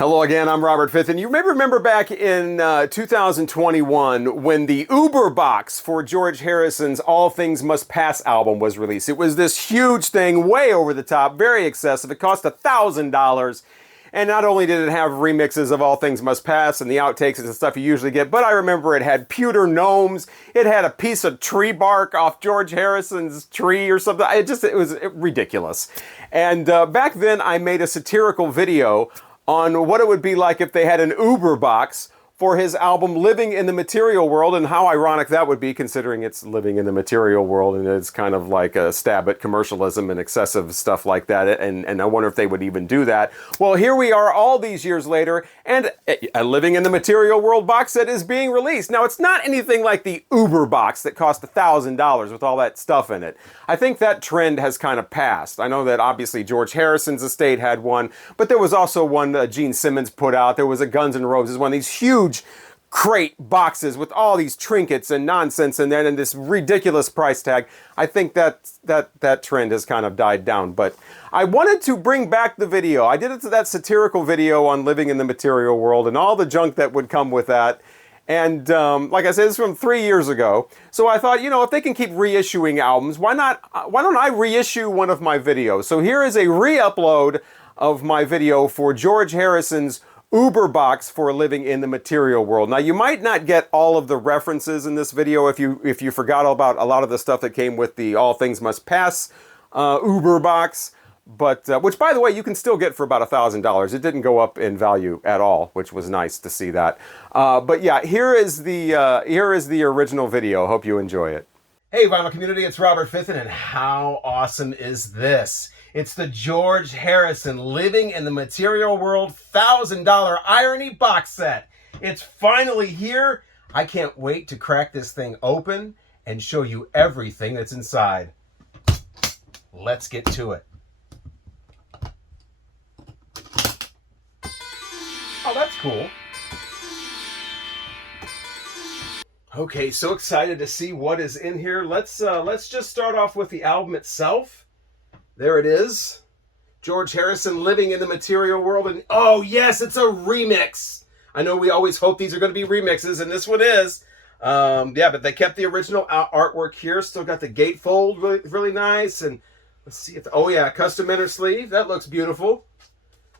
Hello again, I'm Robert Fitton. You may remember back in 2021 when the Uber box for George Harrison's All Things Must Pass album was released. It was this huge thing, way over the top, very excessive. It cost $1,000. And not only did it have remixes of All Things Must Pass and the outtakes and the stuff you usually get, but I remember it had pewter gnomes. It had a piece of tree bark off George Harrison's tree or something. It was ridiculous. And back then I made a satirical video on what it would be like if they had an Uber box for his album Living in the Material World, and how ironic that would be considering it's living in the material world and it's kind of like a stab at commercialism and excessive stuff like that, and I wonder if they would even do that. Well, here we are all these years later, and a Living in the Material World box set is being released. Now, it's not anything like the Uber box that cost $1,000 with all that stuff in it. I think that trend has kind of passed. I know that obviously George Harrison's estate had one, but there was also one Gene Simmons put out. There was a Guns N' Roses one, these huge crate boxes with all these trinkets and nonsense in there and this ridiculous price tag. I think that trend has kind of died down, but I wanted to bring back the video. I did it to that satirical video on living in the material world and all the junk that would come with that. And like I said, it's from 3 years ago. So I thought, you know, if they can keep reissuing albums, why don't I reissue one of my videos? So here is a re-upload of my video for George Harrison's Uber box for living in the material world. Now, you might not get all of the references in this video if you forgot about a lot of the stuff that came with the All Things Must Pass Uber box, but which, by the way, you can still get for about $1,000. It didn't go up in value at all, which was nice to see that. But yeah, here is the original video. Hope you enjoy it. Hey, Vinyl Community, it's Robert Fitton, and how awesome is this? It's the George Harrison Living in the Material World $1,000 Irony box set. It's finally here. I can't wait to crack this thing open and show you everything that's inside. Let's get to it. Oh, that's cool. Okay, so excited to see what is in here. Let's just start off with the album itself. There it is. George Harrison Living in the Material World. And oh yes, it's a remix. I know we always hope these are going to be remixes, and this one is. Yeah, but they kept the original artwork here. Still got the gatefold, really, really nice. And let's see if, oh yeah, custom inner sleeve. That looks beautiful.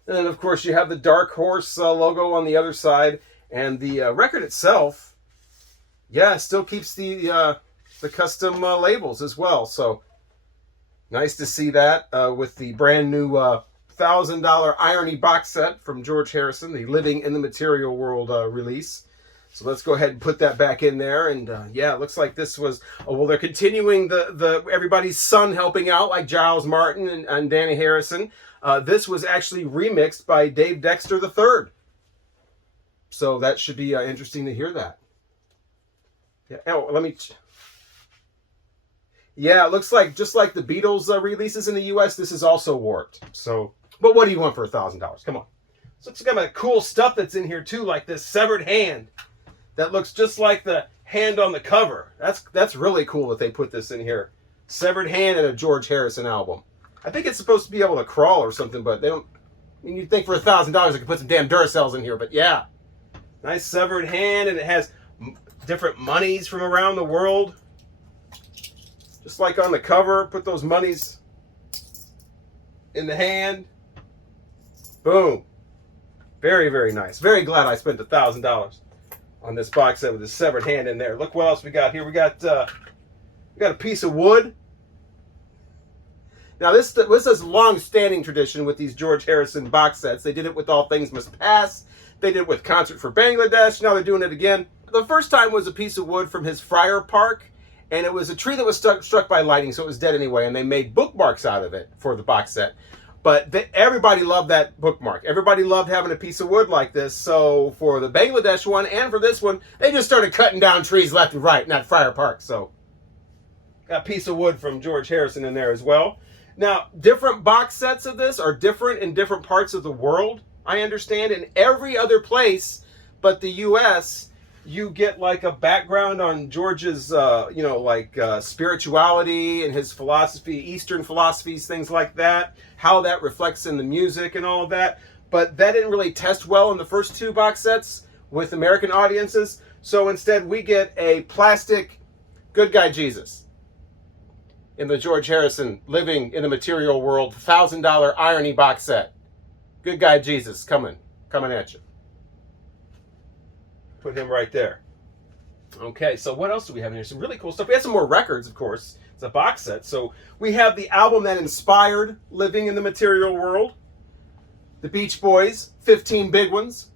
And then of course you have the Dark Horse logo on the other side. And the record itself, yeah, still keeps the custom labels as well. So nice to see that with the brand new $1,000 Irony box set from George Harrison, the Living in the Material World release. So let's go ahead and put that back in there. And yeah, it looks like this was, oh, well, they're continuing the everybody's son helping out, like Giles Martin and Danny Harrison. This was actually remixed by Dave Dexter III. So that should be interesting to hear that. Yeah, oh, let me... Yeah, it looks like just like the Beatles releases in the U.S., this is also warped. So, but what do you want for $1,000? Come on. So it's got some cool stuff that's in here too, like this severed hand that looks just like the hand on the cover. That's really cool that they put this in here. Severed hand in a George Harrison album. I think it's supposed to be able to crawl or something, but they don't. I mean, you'd think for $1,000 they could put some damn Duracells in here, but yeah, nice severed hand, and it has different monies from around the world. Just like on the cover, put those monies in the hand. Boom. Very, very nice. Very glad I spent $1,000 on this box set with this severed hand in there. Look what else we got here. We got a piece of wood. Now this is a long-standing tradition with these George Harrison box sets. They did it with All Things Must Pass. They did it with Concert for Bangladesh. Now they're doing it again. The first time was a piece of wood from his Friar Park. And it was a tree that was struck by lightning, so it was dead anyway. And they made bookmarks out of it for the box set. But everybody loved that bookmark. Everybody loved having a piece of wood like this. So for the Bangladesh one and for this one, they just started cutting down trees left and right, not Friar Park. So got a piece of wood from George Harrison in there as well. Now, different box sets of this are different in different parts of the world, I understand. In every other place but the U.S., you get like a background on George's, spirituality and his philosophy, Eastern philosophies, things like that, how that reflects in the music and all of that. but that didn't really test well in the first 2 box sets with American audiences. So instead we get a plastic Good Guy Jesus in the George Harrison Living in the Material World $1,000 irony box set. Good Guy Jesus coming at you. Put him right there. Okay, so what else do we have in here? Some really cool stuff. We have some more records, of course. It's a box set. So we have the album that inspired Living in the Material World. The Beach Boys, 15 Big Ones.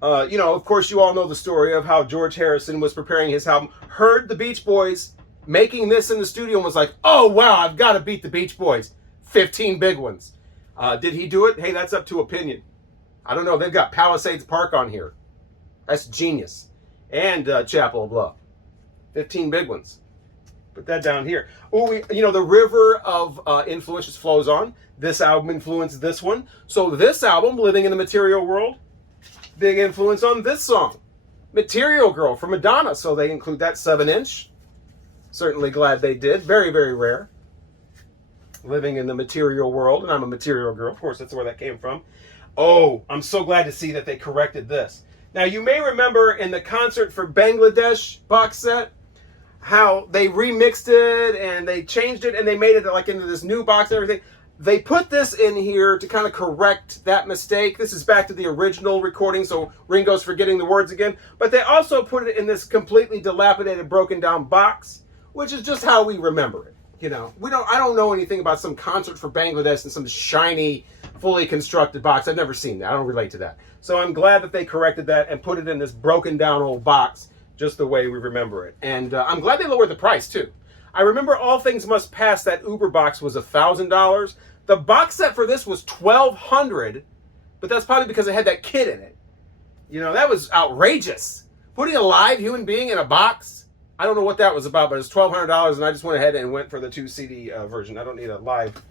Of course, you all know the story of how George Harrison was preparing his album, heard the Beach Boys making this in the studio and was like, oh, wow, I've got to beat the Beach Boys. 15 Big Ones. Did he do it? Hey, that's up to opinion. I don't know. They've got Palisades Park on here. That's genius. And Chapel of Love. 15 Big Ones. Put that down here. Oh, the river of influence just flows on. This album influenced this one. So this album, Living in the Material World, big influence on this song. Material Girl from Madonna. So they include that 7-inch. Certainly glad they did. Very, very rare. Living in the Material World. And I'm a material girl. Of course, that's where that came from. Oh, I'm so glad to see that they corrected this. Now, you may remember in the Concert for Bangladesh box set, how they remixed it and they changed it and they made it like into this new box and everything. They put this in here to kind of correct that mistake. This is back to the original recording, so Ringo's forgetting the words again. But they also put it in this completely dilapidated, broken down box, which is just how we remember it. I don't know anything about some Concert for Bangladesh and some shiny, fully constructed box. I've never seen that. I don't relate to that. So I'm glad that they corrected that and put it in this broken down old box just the way we remember it. And I'm glad they lowered the price too. I remember All Things Must Pass, that Uber box was $1,000. The box set for this was $1,200, but that's probably because it had that kid in it. That was outrageous. Putting a live human being in a box, I don't know what that was about, but it was $1,200, and I just went ahead and went for the 2 CD version. I don't need a live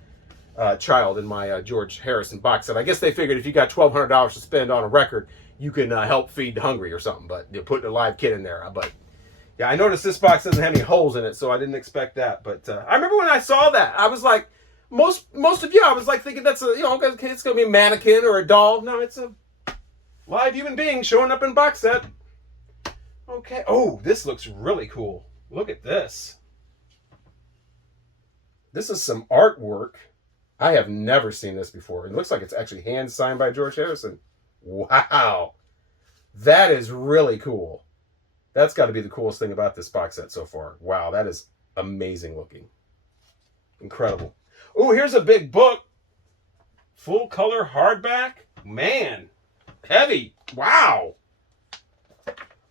child in my George Harrison box set. I guess they figured if you got $1,200 to spend on a record, you can help feed the hungry or something, but you're putting a live kid in there. But yeah, I noticed this box doesn't have any holes in it, so I didn't expect that. But I remember when I saw that, I was like, most of you, I was like thinking that's it's going to be a mannequin or a doll. No, it's a live human being showing up in box set. Okay. Oh, this looks really cool. Look at this. This is some artwork. I have never seen this before. It looks like it's actually hand signed by George Harrison. Wow. That is really cool. That's got to be the coolest thing about this box set so far. Wow, that is amazing looking. Incredible. Oh, here's a big book. Full color hardback. Man, heavy. Wow.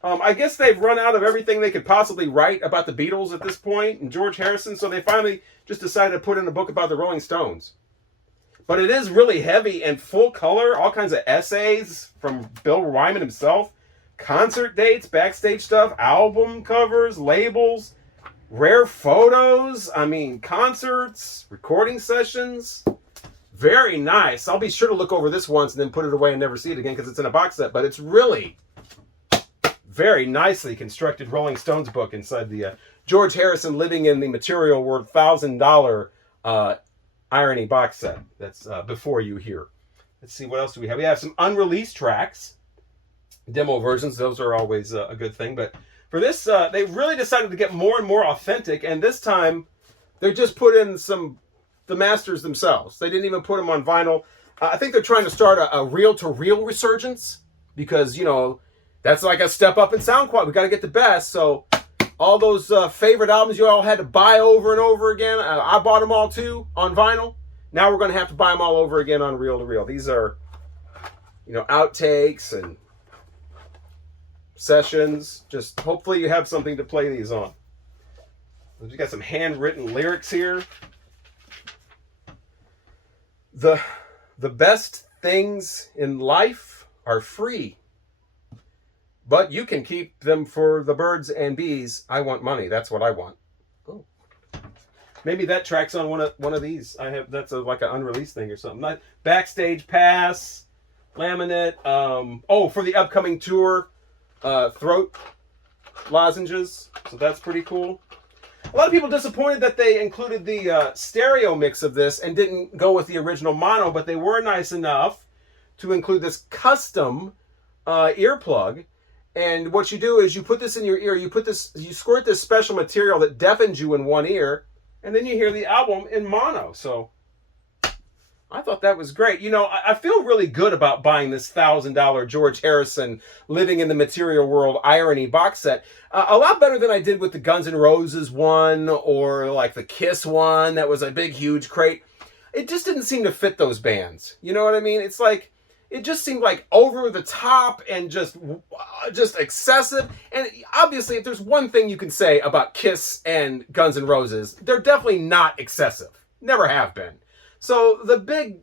I guess they've run out of everything they could possibly write about the Beatles at this point and George Harrison, so they finally just decided to put in a book about the Rolling Stones. But it is really heavy and full color, all kinds of essays from Bill Wyman himself, concert dates, backstage stuff, album covers, labels, rare photos, concerts, recording sessions. Very nice. I'll be sure to look over this once and then put it away and never see it again because it's in a box set, but it's really very nicely constructed Rolling Stones book inside the George Harrison Living in the Material World $1,000 irony box set that's before you here. Let's see, what else do we have? We have some unreleased tracks, demo versions. Those are always a good thing. But for this, they really decided to get more and more authentic. And this time, they just put in the masters themselves. They didn't even put them on vinyl. I think they're trying to start a reel-to-reel resurgence because, that's like a step up in sound quality. We got to get the best. So all those favorite albums you all had to buy over and over again, I bought them all too on vinyl. Now we're going to have to buy them all over again on reel-to-reel. These are, outtakes and sessions. Just hopefully you have something to play these on. We got some handwritten lyrics here. The best things in life are free, but you can keep them for the birds and bees. I want money. That's what I want. Oh, maybe that track's on one of these. That's like an unreleased thing or something. Not backstage pass, laminate. For the upcoming tour, throat lozenges. So that's pretty cool. A lot of people disappointed that they included the stereo mix of this and didn't go with the original mono, but they were nice enough to include this custom earplug. And what you do is you put this in your ear, you squirt this special material that deafens you in one ear, and then you hear the album in mono. So I thought that was great. You know, I feel really good about buying this $1,000 George Harrison Living in the Material World Irony box set. A lot better than I did with the Guns N' Roses one or like the Kiss one that was a big, huge crate. It just didn't seem to fit those bands. You know what I mean? It's like, it just seemed like over the top and just excessive. And obviously, if there's one thing you can say about Kiss and Guns N' Roses, they're definitely not excessive. Never have been. So the big,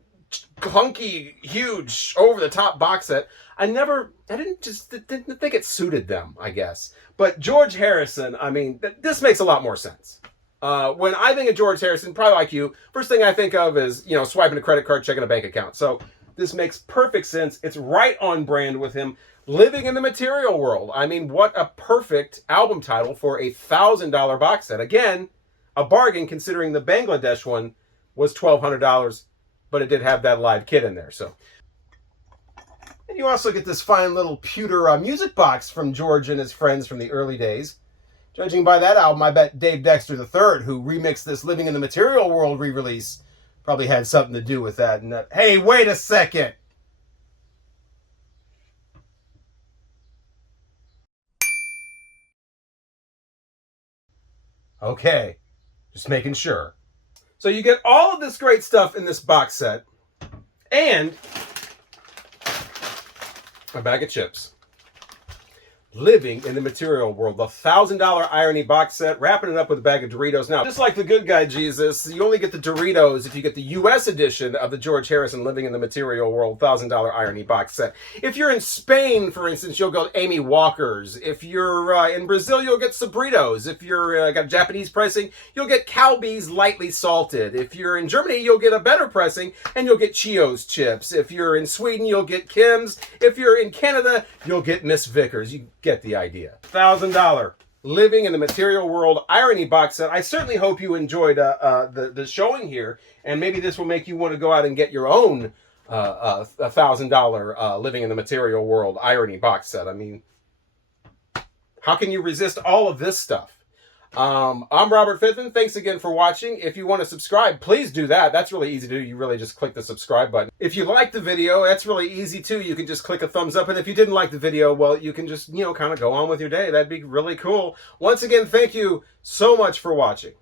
clunky, huge, over-the-top box set, I didn't think it suited them, I guess. But George Harrison, I mean, this makes a lot more sense. When I think of George Harrison, probably like you, first thing I think of is, you know, swiping a credit card, checking a bank account. So this makes perfect sense. It's right on brand with him. Living in the Material World. I mean, what a perfect album title for a $1,000 box set. Again, a bargain considering the Bangladesh one was $1,200, but it did have that live kit in there. So, and you also get this fine little pewter music box from George and his friends from the early days. Judging by that album, I bet Dave Dexter III, who remixed this Living in the Material World re-release, probably had something to do with that. And hey, wait a second. Okay, just making sure. So you get all of this great stuff in this box set, and a bag of chips. Living in the Material World, the $1,000 Irony box set, wrapping it up with a bag of Doritos. Now, just like the good guy Jesus, you only get the Doritos if you get the U.S. edition of the George Harrison Living in the Material World $1,000 Irony box set. If you're in Spain, for instance, you'll go Amy Walker's. If you're in Brazil, you'll get Sabritos. If you're got Japanese pressing, you'll get Calbee's Lightly Salted. If you're in Germany, you'll get a better pressing, and you'll get Cheo's chips. If you're in Sweden, you'll get Kim's. If you're in Canada, you'll get Miss Vickers. You get the idea. $1,000 Living in the Material World Irony box set. I certainly hope you enjoyed the showing here, and maybe this will make you want to go out and get your own $1,000 Living in the Material World Irony box set. I mean, how can you resist all of this stuff? I'm Robert Fithen. Thanks again for watching. If you want to subscribe, please do that. That's really easy to do. You really just click the subscribe button. If you like the video, that's really easy too. You can just click a thumbs up. And if you didn't like the video, well, you can just, kind of go on with your day. That'd be really cool. Once again, thank you so much for watching.